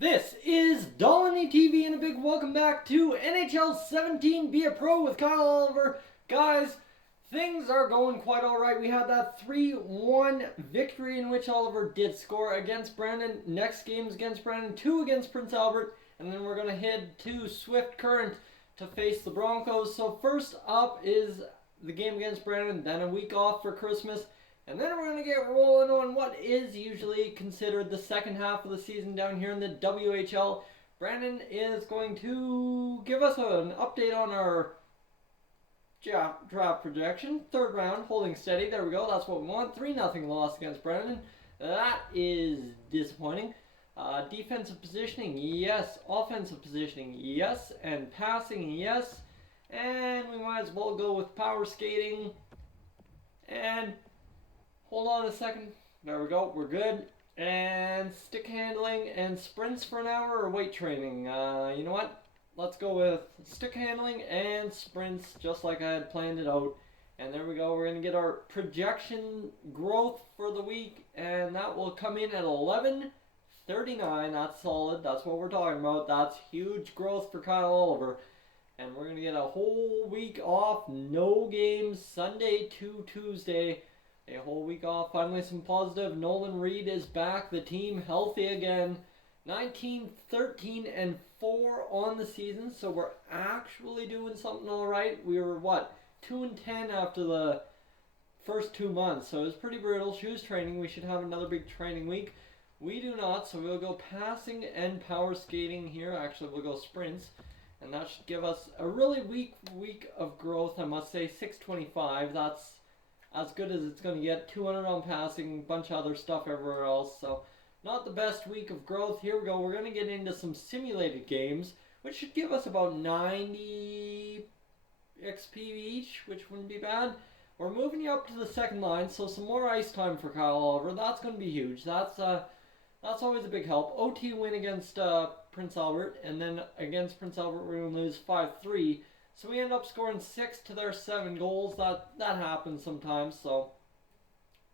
This is Dolynny TV and a big welcome back to NHL 17 Be a Pro with Kyle Oliver. Guys, things are going quite alright. We had that 3-1 victory in which Oliver did score against Brandon. Next game's against Brandon, 2 against Prince Albert. And then we're going to head to Swift Current to face the Broncos. So first up is the game against Brandon, then a week off for Christmas. And then we're going to get rolling on what is usually considered the second half of the season down here in the WHL. Brandon is going to give us an update on our draft projection. Third round, holding steady. There we go. That's what we want. 3-0 loss against Brandon. That is disappointing. Defensive positioning, yes. Offensive positioning, yes. And passing, yes. And we might as well go with power skating. And hold on a second. There we go. We're good. And stick handling and sprints for an hour or weight training. You know what? Let's go with stick handling and sprints just like I had planned it out. And there we go. We're going to get our projection growth for the week. And that will come in at 11:39. That's solid. That's what we're talking about. That's huge growth for Kyle Oliver. And we're going to get a whole week off. No games Sunday to Tuesday. A whole week off. Finally some positive. Nolan Reed is back. The team healthy again. 19-13-4 on the season. So we're actually doing something alright. We were, 2-10 after the first 2 months. So it was pretty brutal. Shoes training. We should have another big training week. We do not. So we'll go passing and power skating here. Actually, we'll go sprints. And that should give us a really weak week of growth. I must say 625. That's as good as it's going to get. 200 on passing, bunch of other stuff everywhere else. So not the best week of growth. Here we go. We're going to get into some simulated games, which should give us about 90 XP each, which wouldn't be bad. We're moving you up to the second line, so some more ice time for Kyle Oliver. That's going to be huge. That's always a big help. OT win against Prince Albert, and then against Prince Albert we're going to lose 5-3. So we end up scoring 6 to their 7 goals. That happens sometimes, so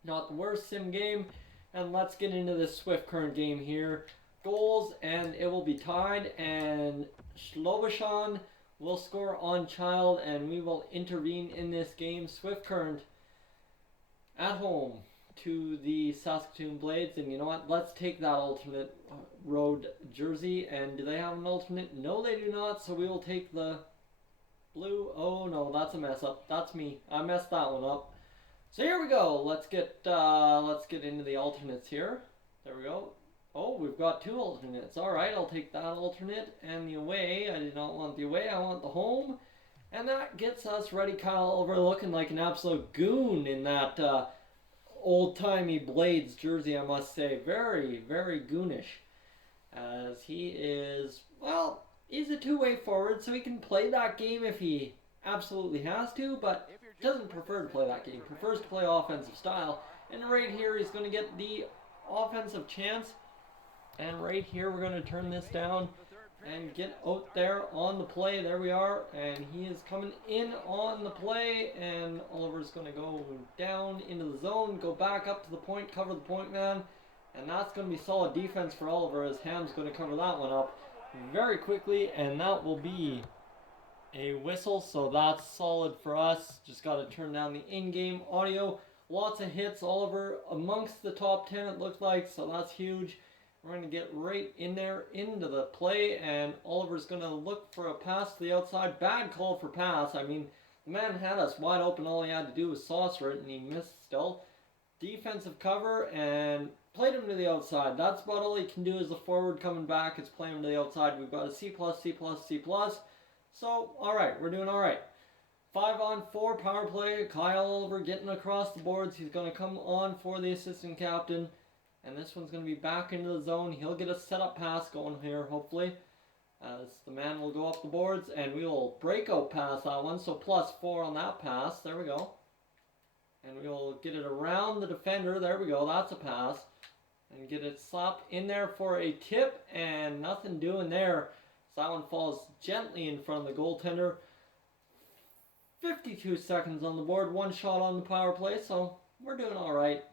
not the worst sim game. And let's get into this Swift Current game here. Goals, and it will be tied, and Sloboshan will score on Child, and we will intervene in this game. Swift Current at home to the Saskatoon Blades, and you know what? Let's take that alternate road jersey. And do they have an alternate? No, they do not, so we will take the blue. Oh no, that's a mess up. That's me. I messed that one up. So here we go. Let's get into the alternates here. There we go. Oh, we've got 2 alternates. All right, I'll take that alternate and the away. I did not want the away. I want the home, and that gets us ready. Kyle Oliver looking like an absolute goon in that old-timey Blades jersey. I must say, very, very goonish, as he is. Well, he's a two-way forward, so he can play that game if he absolutely has to, but doesn't prefer to play that game. Prefers to play offensive style. And right here, he's going to get the offensive chance. And right here, we're going to turn this down and get out there on the play. There we are. And he is coming in on the play. And Oliver's going to go down into the zone, go back up to the point, cover the point man. And that's going to be solid defense for Oliver, as Ham's going to cover that one up very quickly, and that will be a whistle. So that's solid for us. Just got to turn down the in-game audio. Lots of hits. Oliver amongst the top 10, it looked like, so that's huge. We're going to get right in there into the play, and Oliver's going to look for a pass to the outside. Bad call for pass. I mean, the man had us wide open. All he had to do was saucer it, and he missed still. Defensive cover, and played him to the outside. That's about all he can do as a forward coming back, is play him to the outside. We've got a C+, C+, C+. So, alright, we're doing alright. 5-on-4 power play. Kyle Oliver getting across the boards. He's going to come on for the assistant captain. And this one's going to be back into the zone. He'll get a setup pass going here, hopefully, as the man will go up the boards. And we will breakout pass that one. So +4 on that pass. There we go. And we will get it around the defender. There we go. That's a pass. And get it slapped in there for a tip. And nothing doing there. So that one falls gently in front of the goaltender. 52 seconds on the board. 1 shot on the power play. So we're doing all right.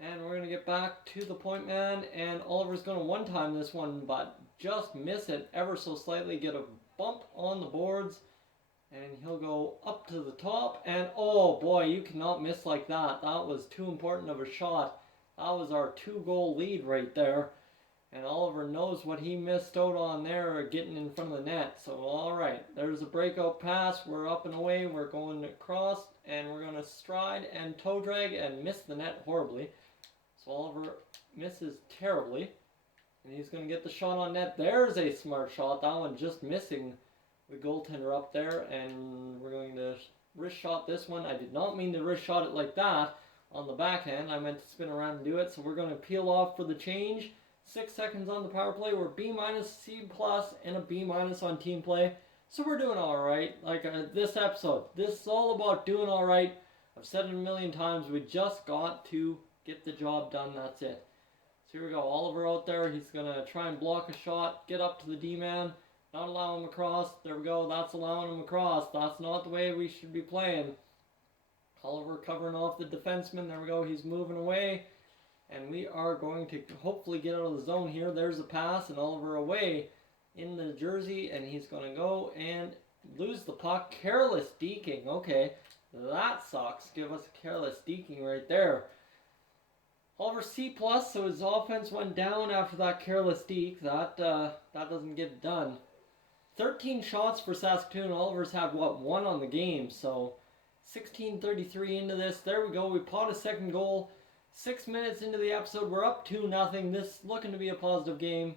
And we're going to get back to the point man. And Oliver's going to one-time this one, but just miss it ever so slightly. Get a bump on the boards. And he'll go up to the top. And oh boy, you cannot miss like that. That was too important of a shot. That was our 2-goal lead right there. And Oliver knows what he missed out on there, getting in front of the net. So, alright, there's a breakout pass. We're up and away. We're going across, and we're going to stride and toe drag and miss the net horribly. So, Oliver misses terribly. And he's going to get the shot on net. There's a smart shot. That one just missing the goaltender up there. And we're going to wrist shot this one. I did not mean to wrist shot it like that on the backhand. I meant to spin around and do it. So, we're going to peel off for the change. 6 seconds on the power play. We're B-, C+, and a B- on team play. So we're doing all right. Like this episode, this is all about doing all right. I've said it a million times. We just got to get the job done. That's it. So here we go. Oliver out there. He's going to try and block a shot. Get up to the D-man. Not allow him across. There we go. That's allowing him across. That's not the way we should be playing. Oliver covering off the defenseman. There we go. He's moving away. And we are going to hopefully get out of the zone here. There's a pass, and Oliver away in the jersey, and he's going to go and lose the puck. Careless deking. Okay, that sucks. Give us a careless deking right there. Oliver C+, so his offense went down after that careless deke. That doesn't get it done. 13 shots for Saskatoon. Oliver's had, what, 1 on the game. So 16:33 into this. There we go. We pot a second goal. 6 minutes into the episode, we're up 2-0. This looking to be a positive game.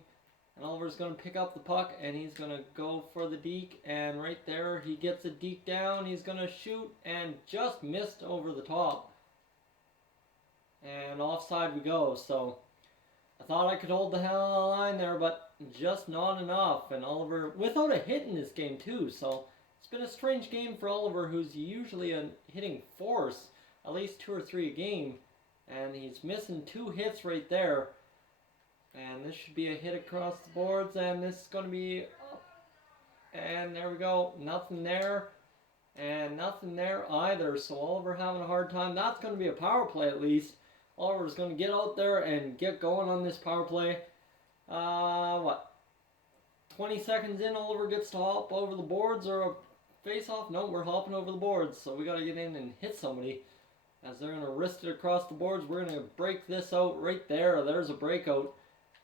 And Oliver's going to pick up the puck, and he's going to go for the deke. And right there, he gets a deke down. He's going to shoot, and just missed over the top. And offside we go. So I thought I could hold the hell of the line there, but just not enough. And Oliver, without a hit in this game too. So it's been a strange game for Oliver, who's usually a hitting force, at least 2 or 3 a game. And he's missing 2 hits right there. And this should be a hit across the boards. And this is going to be up. And there we go. Nothing there. And nothing there either. So Oliver having a hard time. That's going to be a power play at least. Oliver's going to get out there and get going on this power play. 20 seconds in, Oliver gets to hop over the boards or a face-off. No, we're hopping over the boards. So we got to get in and hit somebody. As they're going to wrist it across the boards, we're going to break this out right there. There's a breakout.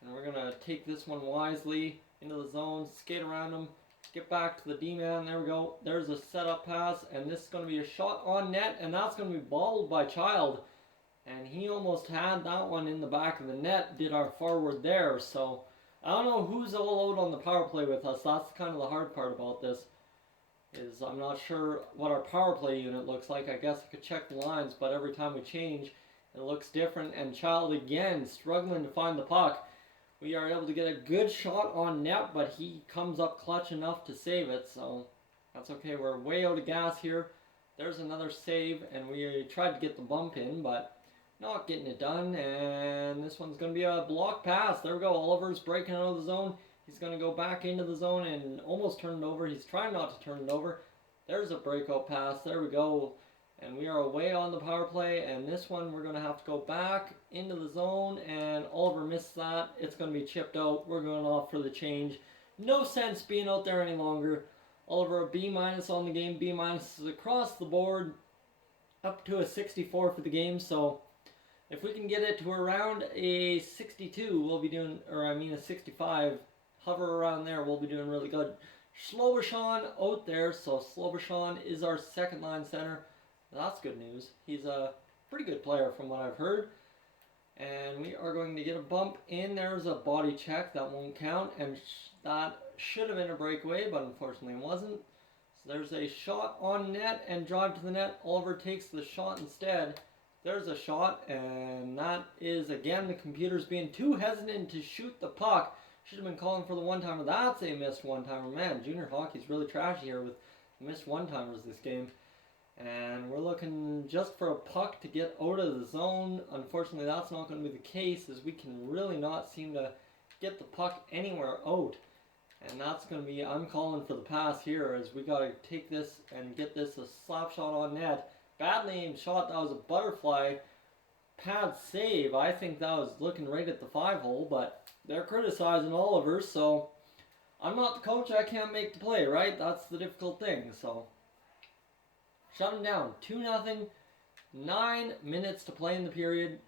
And we're going to take this one wisely into the zone, skate around them, get back to the D-man. There we go. There's a setup pass, and this is going to be a shot on net, and that's going to be bobbled by Child. And he almost had that one in the back of the net, did our forward there. So I don't know who's all out on the power play with us. That's kind of the hard part about this. I'm not sure what our power play unit looks like. I guess I could check the lines, but every time we change, it looks different. And Child again struggling to find the puck. We are able to get a good shot on net, but he comes up clutch enough to save it. So that's okay. We're way out of gas here. There's another save, and we tried to get the bump in, but not getting it done. And this one's going to be a block pass. There we go. Oliver's breaking out of the zone. He's going to go back into the zone and almost turn it over. He's trying not to turn it over. There's a breakout pass. There we go. And we are away on the power play. And this one, we're going to have to go back into the zone. And Oliver missed that. It's going to be chipped out. We're going off for the change. No sense being out there any longer. Oliver, a B- on the game. B- is across the board. Up to a 64 for the game. So if we can get it to around a 62, we'll be doing, a 65. Hover around there, we'll be doing really good. Sloboshan out there, so Sloboshan is our second line center. That's good news. He's a pretty good player from what I've heard. And we are going to get a bump in. There's a body check. That won't count. And that should have been a breakaway, but unfortunately it wasn't. So there's a shot on net and drive to the net. Oliver takes the shot instead. There's a shot, and that is, again, the computer's being too hesitant to shoot the puck. Should have been calling for the one-timer. That's a missed one-timer. Man, junior hockey's really trashy here with missed one-timers this game. And we're looking just for a puck to get out of the zone. Unfortunately, that's not going to be the case, as we can really not seem to get the puck anywhere out. And that's going to be, I'm calling for the pass here, as we got to take this and get this a slap shot on net. Badly aimed shot. That was a butterfly. pad save. I think that was looking right at the 5-hole, but they're criticizing Oliver, so I'm not the coach. I can't make the play, right? That's the difficult thing. So shut him down. 2-0. 9 minutes to play in the period.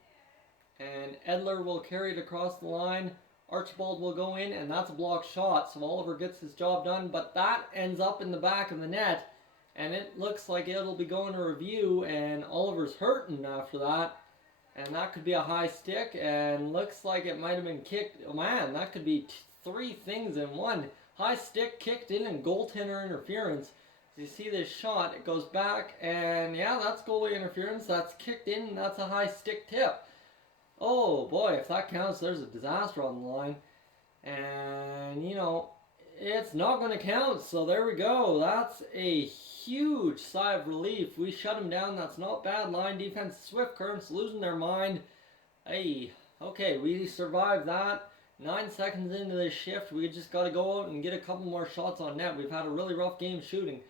And Edler will carry it across the line. Archibald will go in, and that's a blocked shot. So Oliver gets his job done, but that ends up in the back of the net. And it looks like it'll be going to review, and Oliver's hurting after that. And that could be a high stick, and looks like it might have been kicked. Oh man, that could be 3 things in one. High stick, kicked in, and goaltender interference. As you see this shot, it goes back, and yeah, that's goalie interference. That's kicked in, and that's a high stick tip. Oh boy, if that counts, there's a disaster on the line. And, you know, it's not going to count, so there we go. That's a huge sigh of relief. We shut him down. That's not bad line defense. Swift Currents losing their mind. Hey, okay, we survived that. 9 seconds into this shift, we just got to go out and get a couple more shots on net. We've had a really rough game shooting,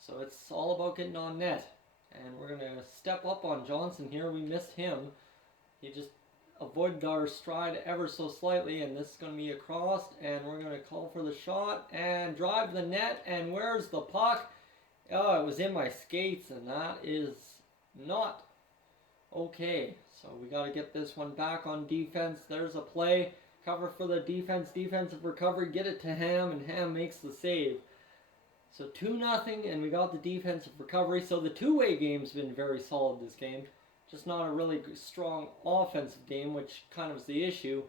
so it's all about getting on net. And we're going to step up on Johnson here. We missed him. He just avoided our stride ever so slightly, and this is going to be across, and we're going to call for the shot and drive the net. And where's the puck? Oh, it was in my skates, and that is not okay. So we got to get this one back on defense. There's a play. Cover for the defense. Defensive recovery. Get it to Ham, and Ham makes the save. So 2-0, and we got the defensive recovery. So the two-way game's been very solid this game. Just not a really strong offensive game, which kind of is the issue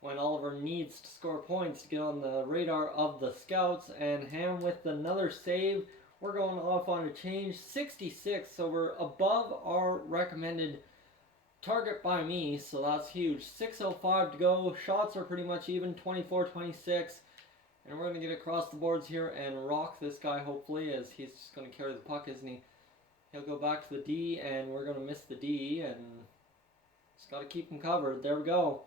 when Oliver needs to score points to get on the radar of the scouts. And Ham with another save. We're going off on a change. 66, so we're above our recommended target by me, so that's huge. 6:05 to go. Shots are pretty much even, 24-26. And we're going to get across the boards here and rock this guy, hopefully, as he's just going to carry the puck, isn't he? He'll go back to the D, and we're going to miss the D, and just got to keep him covered. There we go.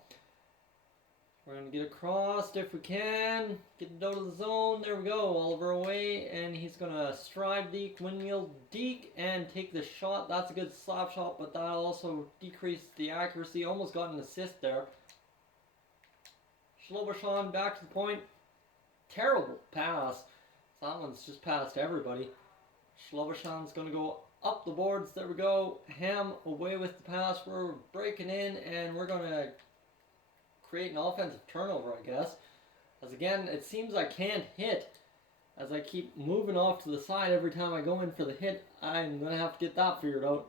We're going to get across if we can. Get it out of the zone. There we go. Oliver away, and he's going to stride deke, windmill deke, and take the shot. That's a good slap shot, but that also decreased the accuracy. Almost got an assist there. Sloboshan back to the point. Terrible pass. That one's just past everybody. Sloboshan's going to go up the boards. There we go. Ham away with the pass. We're breaking in, and we're going to create an offensive turnover, I guess. As again, it seems I can't hit. As I keep moving off to the side every time I go in for the hit, I'm going to have to get that figured out.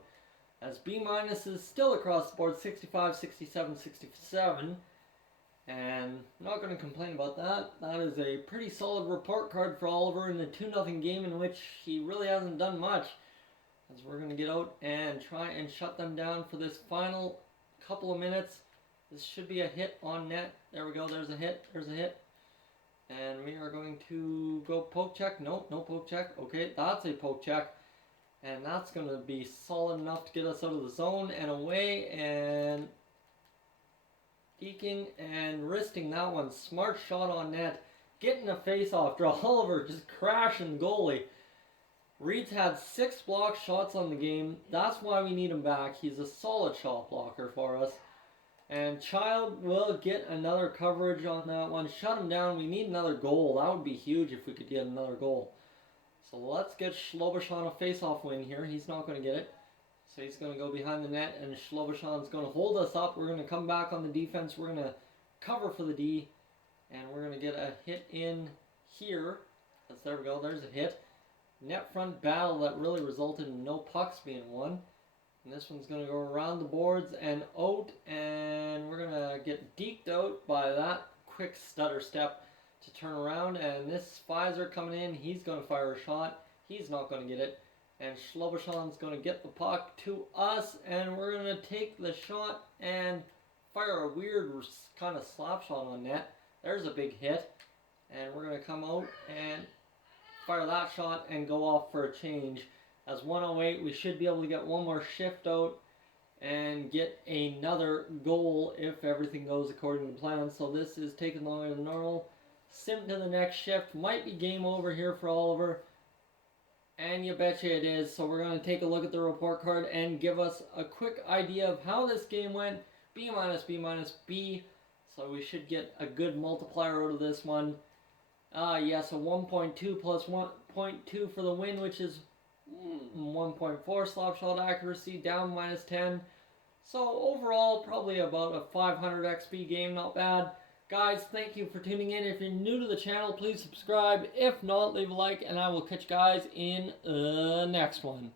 As B- is still across the board, 65, 67, 67. And I'm not going to complain about that. That is a pretty solid report card for Oliver in a 2-0 game in which he really hasn't done much. As we're going to get out and try and shut them down for this final couple of minutes. This should be a hit on net. There we go. There's a hit. There's a hit. And we are going to go poke check. Nope, no poke check. Okay, that's a poke check. And that's going to be solid enough to get us out of the zone and away. And deking and wristing that one. Smart shot on net. Getting a face-off draw. Oliver just crashing goalie. Reed's had 6 block shots on the game. That's why we need him back. He's a solid shot blocker for us. And Child will get another coverage on that one. Shut him down. We need another goal. That would be huge if we could get another goal. So let's get Sloboshan a face-off win here. He's not going to get it. So he's going to go behind the net, and Sloboshan's going to hold us up. We're going to come back on the defense. We're going to cover for the D, and we're going to get a hit in here. There we go. There's a hit. Net front battle that really resulted in no pucks being won. And this one's going to go around the boards and out, and we're going to get deked out by that quick stutter step to turn around. And this Pfizer coming in, he's going to fire a shot. He's not going to get it. And Sloboshan's going to get the puck to us, and we're going to take the shot and fire a weird kind of slap shot on net. There's a big hit, and we're going to come out and fire that shot and go off for a change. As 1:08, we should be able to get one more shift out and get another goal if everything goes according to plan. So this is taking longer than normal. Sim to the next shift. Might be game over here for Oliver. And you betcha it is. So we're going to take a look at the report card and give us a quick idea of how this game went. B minus, B minus, B. So we should get a good multiplier out of this one. Yes, a 1.2 plus 1.2 for the win, which is 1.4 slap shot accuracy, down minus 10. So overall, probably about a 500 XP game, not bad. Guys, thank you for tuning in. If you're new to the channel, please subscribe. If not, leave a like, and I will catch you guys in the next one.